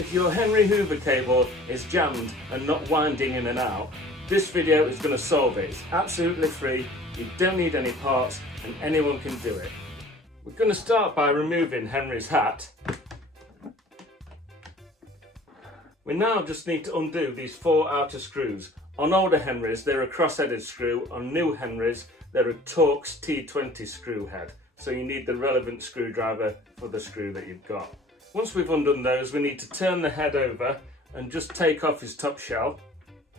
If your Henry Hoover cable is jammed and not winding in and out, this video is going to solve it. It's absolutely free, you don't need any parts and anyone can do it. We're going to start by removing Henry's hat. We now just need to undo these 4 outer screws. On older Henrys they're a cross-headed screw, on new Henrys they're a Torx T20 screw head. So you need the relevant screwdriver for the screw that you've got. Once we've undone those, we need to turn the head over and just take off his top shell.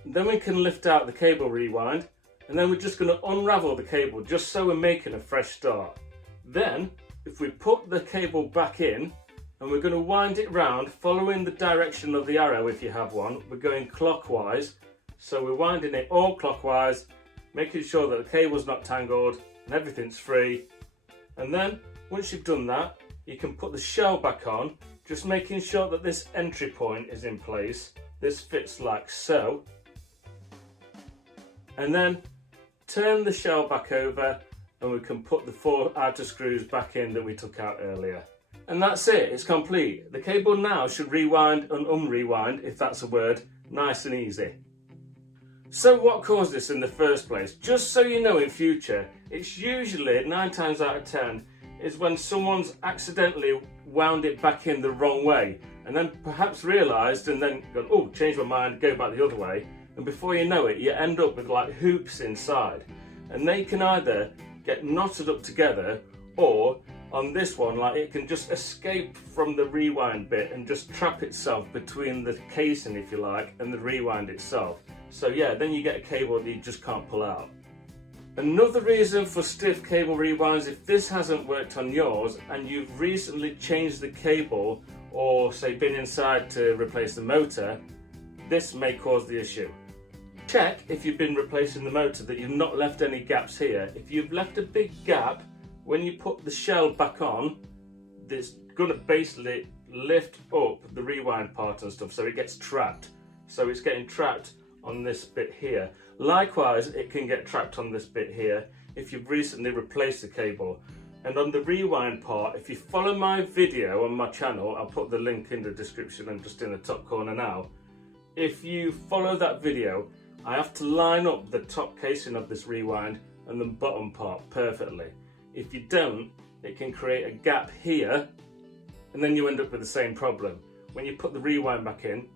Then we can lift out the cable rewind, and then we're just going to unravel the cable just so we're making a fresh start. Then, if we put the cable back in, and we're going to wind it round following the direction of the arrow if you have one, we're going clockwise. So we're winding it all clockwise, making sure that the cable's not tangled and everything's free. And then, once you've done that, you can put the shell back on, just making sure that this entry point is in place. This fits like so. And then turn the shell back over and we can put the 4 outer screws back in that we took out earlier. And that's it, it's complete. The cable now should rewind and unrewind, if that's a word, nice and easy. So what caused this in the first place? Just so you know in future, it's usually 9 times out of 10 is when someone's accidentally wound it back in the wrong way and then perhaps realised and then gone, oh, change my mind, go back the other way, and before you know it you end up with like hoops inside, and they can either get knotted up together or on this one like it can just escape from the rewind bit and just trap itself between the casing, if you like, and the rewind itself. So yeah, then you get a cable that you just can't pull out. Another reason for stiff cable rewinds, if this hasn't worked on yours and you've recently changed the cable or say been inside to replace the motor, this may cause the issue. Check if you've been replacing the motor that you've not left any gaps here. If you've left a big gap, when you put the shell back on, it's going to basically lift up the rewind part and stuff, so it gets trapped. So it's getting trapped on this bit here. Likewise, it can get trapped on this bit here if you've recently replaced the cable. And on the rewind part, if you follow my video on my channel, I'll put the link in the description and just in the top corner now. If you follow that video, I have to line up the top casing of this rewind and the bottom part perfectly. If you don't, it can create a gap here and then you end up with the same problem. When you put the rewind back in,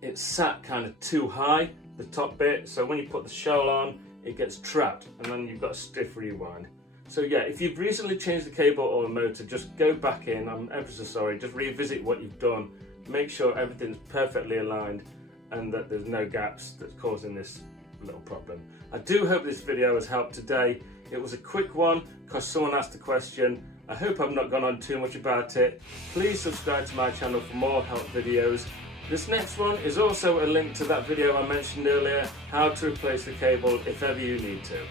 it's sat kind of too high, the top bit, so when you put the shell on, it gets trapped and then you've got a stiff rewind. So yeah, if you've recently changed the cable or the motor, just go back in, I'm ever so sorry, just revisit what you've done, make sure everything's perfectly aligned and that there's no gaps that's causing this little problem. I do hope this video has helped today. It was a quick one because someone asked a question. I hope I've not gone on too much about it. Please subscribe to my channel for more help videos. This next one is also a link to that video I mentioned earlier, how to replace the cable if ever you need to.